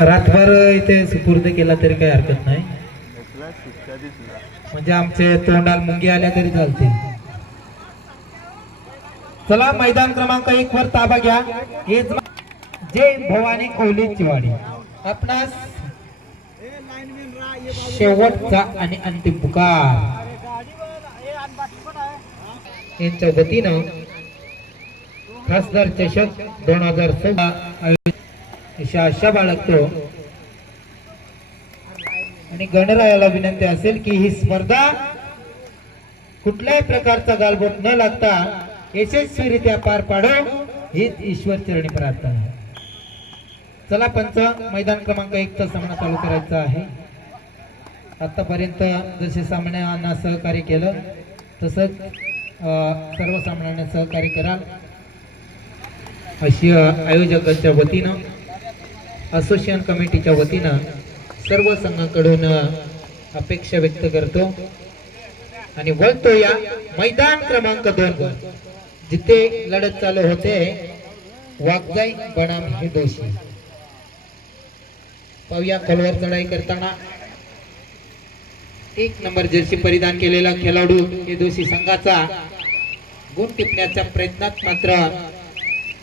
रातभर इथे सुपूर्द केला तरी काही हरकत नाही, म्हणजे आमचे तोंडाल मुंगी आल्या तरी चालतील. चला मैदान क्रमांक 1 वर ताबा घ्या. जय भवानी ओलीची वाडी. आपणास शेवटचा आणि अंतिम पुकार यांच्या वतीनं खासदार चषक 2016 अशी आशा बाळगतो आणि गणरायाला विनंती असेल की ही स्पर्धा कुठल्याही प्रकारचा गालबोट न लागता यशस्वीरित्या पार पाडो हीच ईश्वर चरणी प्रार्थना आहे. चला पंच, मैदान क्रमांक 1 चा सामना चालू करायचा आहे. आतापर्यंत जसे सामन्यांना सहकार्य केलं तसंच सर्व सामन्यांना सहकार्य कराल अशी आयोजकांच्या वतीनं, असोसिएशन कमिटीच्या वतीनं सर्व संघाकडून अपेक्षा व्यक्त करतो आणि वळतो या मैदान क्रमांक 2 जिथे लढत चालू होते. वागजाई बनाम हे दोषी. पाहूया खोलवर चढाई करताना 1 नंबर जर्सी परिधान केलेला खेळाडू हे दोषी संघाचा गुण टिपण्याच्या प्रयत्नात मात्र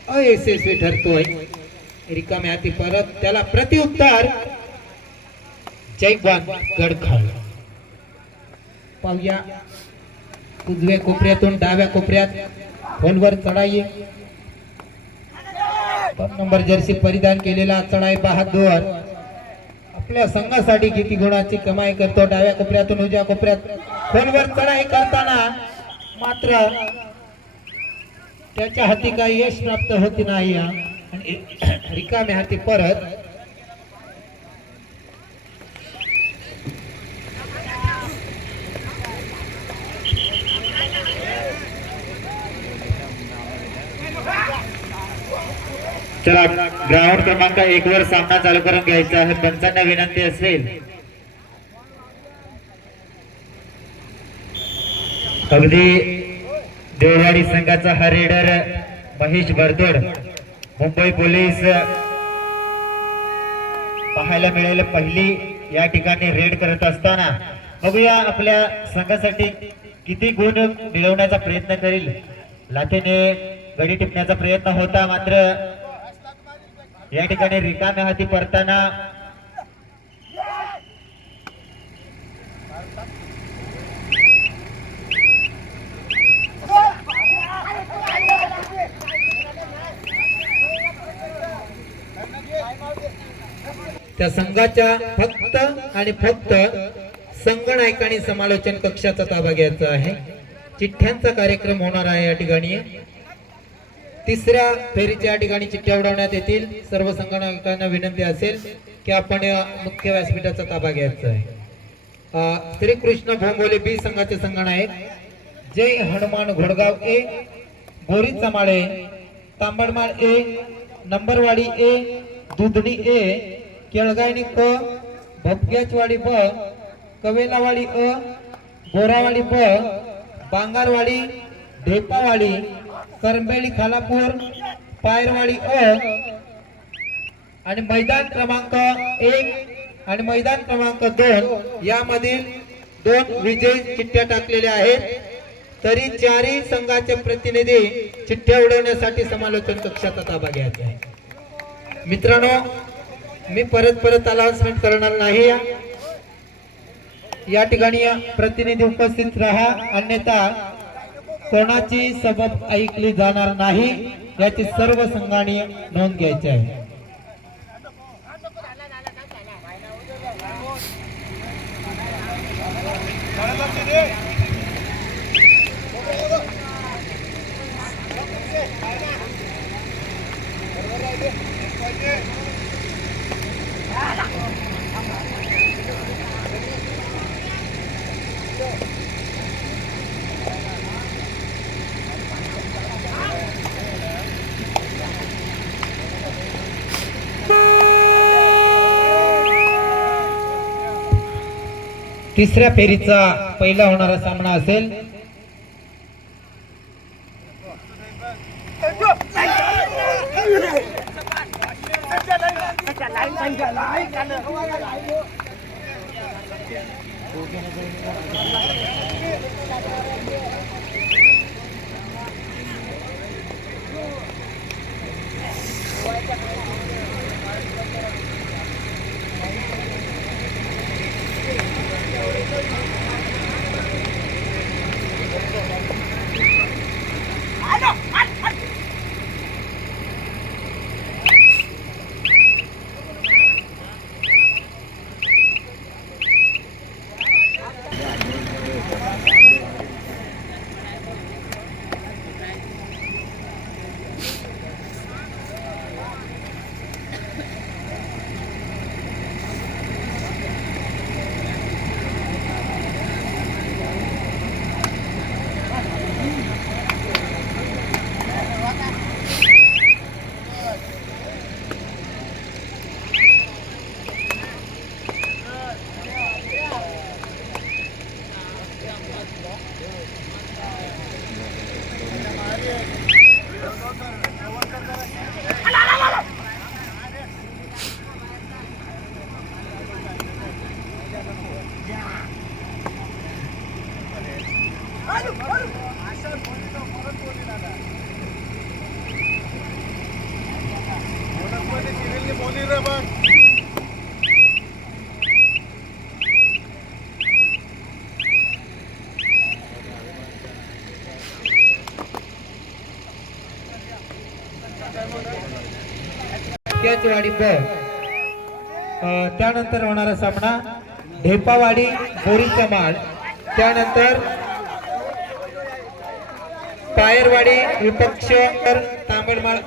अयशस्वी ठरतोय. रिकाम्या हाती परत त्याला प्रत्युत्तर जयवान गडखाळ. पाहूया उजव्या कोपऱ्यातून डाव्या कोपऱ्यात खोलवर चढाई. 2 नंबर जर्सी परिधान केलेला चढाई बहादूर आपल्या संघासाठी किती गुणाची कमाई करतो. डाव्या कोपऱ्यातून उजव्या कोपऱ्यात खोलवर चढाई करताना मात्र त्याच्या हाती काही यश प्राप्त होते नाही आणि रिकाम्या हाती परत. चला ग्राउंड क्रमांक 1 वर सामना चालू करून घ्यायचा आहे. पंचांना विनंती असेल अगदी देववाडी संघाचा हा रेडर महेश भरतोड मुंबई पोलीस पाहायला मिळेल. पहिली या ठिकाणी रेड करत असताना बघूया आपल्या संघासाठी किती गुण मिळवण्याचा प्रयत्न करेल. लाथेने गडी टिपण्याचा प्रयत्न होता मात्र या ठिकाणी रिकाम्या हाती परताना त्या संघाच्या फक्त आणि फक्त संगणक आणि समालोचन कक्षाचा ताबा घ्यायचा आहे. चिठ्ठ्यांचा कार्यक्रम होणार आहे या ठिकाणी. 3ऱ्या फेरीच्या या ठिकाणी चिठ्ठ्या उडवण्यात येतील. सर्व संगणकांना विनंती असेल की आपण मुख्य व्यासपीठाचा ताबा घ्यायचा आहे. श्रीकृष्ण भोंगोले बी संघाचे संगणक जय हनुमान घोडगाव ए, बोरी चमाळे तांबडमाळ ए, नंबरवाडी ए, दुधणी ए, केळगायनी क, भपग्याचवाडी ब, कवेलावाडी अ, बोरावाडी ब, बांगारवाडी, ढेपावाडी, करंबेळी खालापूर, पायरवाडी अ आणि मैदान क्रमांक 1 आणि मैदान क्रमांक 2 यामधील 2 विजयी चिठ्ठ्या टाकलेल्या आहेत. तरी 4ही संघाचे प्रतिनिधी चिठ्ठ्या उडवण्यासाठी समालोचन कक्षाचा ताबा घ्यायचा आहे. मित्रांनो, मी परत अनाउन्समेंट करणार नाही. या ठिकाणी प्रतिनिधी उपस्थित राहा, अन्यथा कोणाची सबब ऐकली जाणार नाही याची सर्व संघाने नोंद घ्यायची आहे. तिसऱ्या फेरीचा पहिला होणारा सामना असेल वाडी ब त्यानंतर होणारा सामना ढेपावाडी बोरी कमाल, त्यानंतर पायरवाडी विपक्ष तांबडमाळ.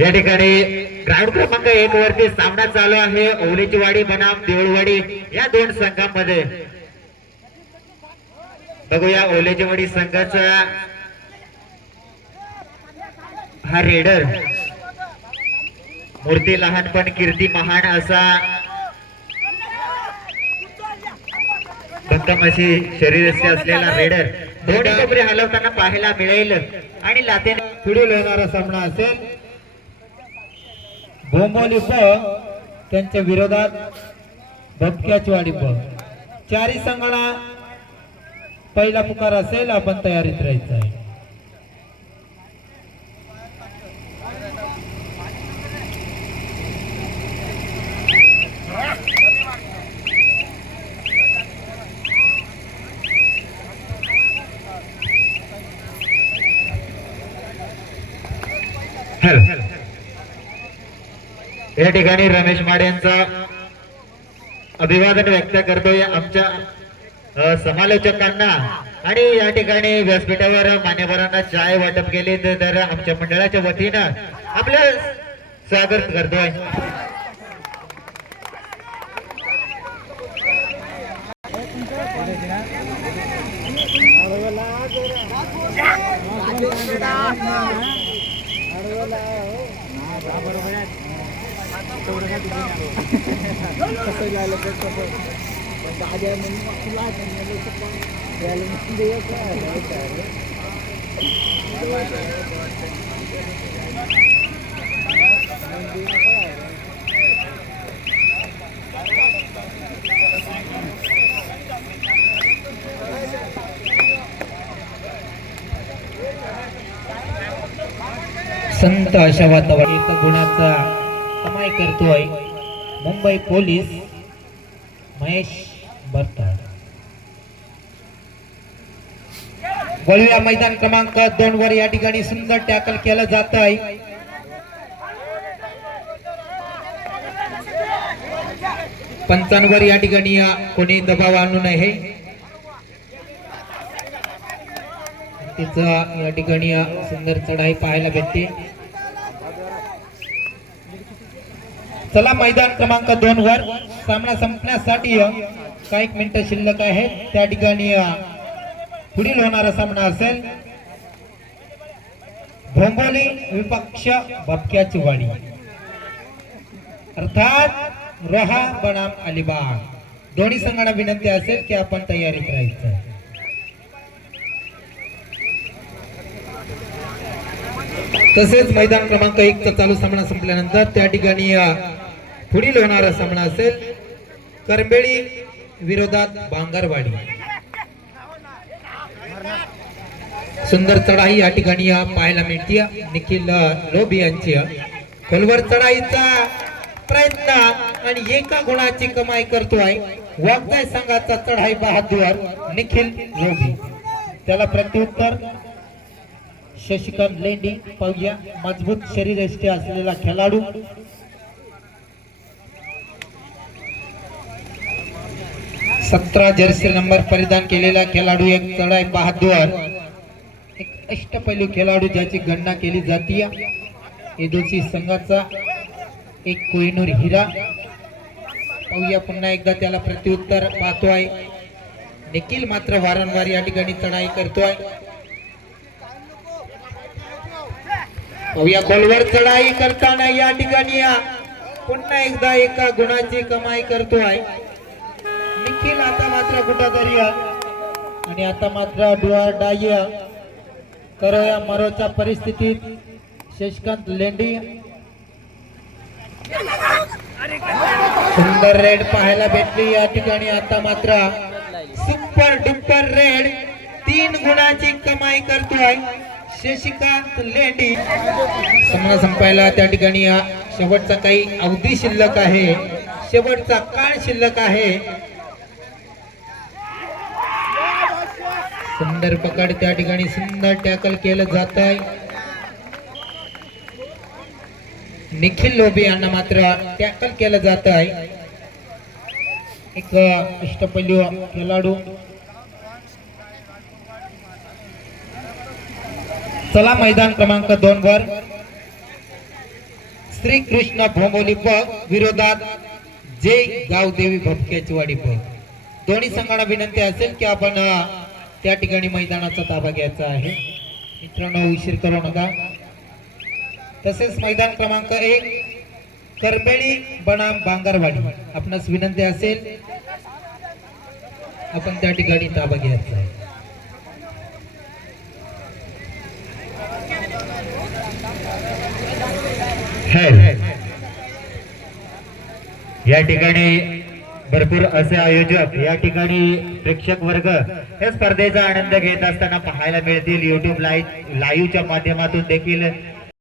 या ठिकाणी ग्राउंड क्रमांक 1 वरती सामना चालू आहे. ओवलीची वाडी बनाम देऊळवाडी या दोन संघांमध्ये. बघूया ओवलीची वाडी संघाचा हा रेडर, मूर्ती लहान पण कीर्ती महान असा भक्कम अशी शरीरयष्टी असलेला रेडर दोन्ही कोपरे हलवताना पाहायला मिळेल आणि लातेने पुढील येणारा सामना असेल बोंबोली ब त्यांच्या विरोधात भपक्याचवाडी ब. चारी संघांना पहिला पुकार असेल, आपण तयारीत राहायचं आहे. या ठिकाणी रमेश माडे यांचा अभिवादन व्यक्त करतोय आमच्या समालोचकांना. आणि या ठिकाणी व्यासपीठावर मान्यवरांना चाय वाटप केले तर आमच्या मंडळाच्या वतीनं आपलं स्वागत करतोय. संत अशा वातावरण एका गुणाचा कमाई करतोय मुंबई पोलीस महेश बरताड. वळूया मैदान क्रमांक 2 वर. या ठिकाणी सुंदर टॅकल केलं जात आहे. पंचांवर या ठिकाणी कोणी दबाव आणू नये. तिचा या ठिकाणी सुंदर चढाई पाहायला भेटते. चला मैदान क्रमांक 2 वर सामना संपण्यासाठी काही मिनिटं शिल्लक आहेत. त्या ठिकाणी पुढील होणारा सामना असेल भोंबोली विपक्ष भपक्याची वाडी अर्थात रोहा बनाम अलिबाग. दोन्ही संघांना विनंती असेल की आपण तयारीत राहायचं. तसेच मैदान क्रमांक 1 चा चालू सामना संपल्यानंतर त्या ठिकाणी पुढील होणारा सामना असेल करंबेळी विरोधात बांगरवाडी. सुंदर चढाई या ठिकाणी पाहायला मिळते. निखिल लोभी यांची खोलवर चढाईचा प्रयत्न आणि एका गुणाची कमाई करतोय वाघजाई संघाचा चढाई बहादूर निखिल लोभी. त्याला प्रत्युत्तर शशिकांत लेंडी. पाहूया मजबूत शरीरयष्टी असलेला खेळाडू. सतरा जर्सी नंबर परिधान केलेला खेळाडू एक चढाई बहादूर एक अष्टपैलू खेळाडू ज्याची गणना केली जाते. एदोची संघाचा एक कोहिनूर हिरा. पाहूया पुन्हा एकदा त्याला प्रत्युत्तर पाहतोय. निखिल मात्र वारंवार या ठिकाणी चढाई करतोय. पाहूया खोलवर चढाई करताना या ठिकाणी पुन्हा एकदा एका गुणाची कमाई करतोय निखिल. आता मात्र कुठंतरी आणि आता मात्र डुआर डाय तर या मरोच्या परिस्थितीत शशिकांत लेंडी. सुंदर रेड पाहायला भेटली या ठिकाणी. आता मात्र सुपर डुपर रेड 3 गुणाची कमाई करतोय शशिकांत लेंडी. सामना संपायला त्या ठिकाणी शेवटचा काही अवधी शिल्लक आहे. शेवटचा काळ शिल्लक आहे. सुंदर पकड त्या ठिकाणी सुंदर टॅकल केलं जात आहे. निखिल लोभी यांना मात्र टॅकल केलं जात आहे. एक अष्टपैलू खेळाडू. चला मैदान क्रमांक 2 वर श्री कृष्ण भोंबोली पग विरोधात जय गावदेवी भपकेचवाडी पग. दोन्ही संघांना विनंती असेल की आपण त्या ठिकाणी मैदानाचा ताबा घ्यायचा आहे. मित्रांनो उशीर करू नका. तसेच मैदान क्रमांक 1 करबेळी बनाम बांगरवाडी आपणास विनंती असेल आपण त्या ठिकाणी ताबा घ्यायचा आहे. या ठिकाणी भरपूर असे आयोजक या ठिकाणी प्रेक्षक वर्ग या स्पर्धेचा आनंद घेत असताना पाहायला मिळतील. YouTube लाईव्हच्या माध्यमातून देखील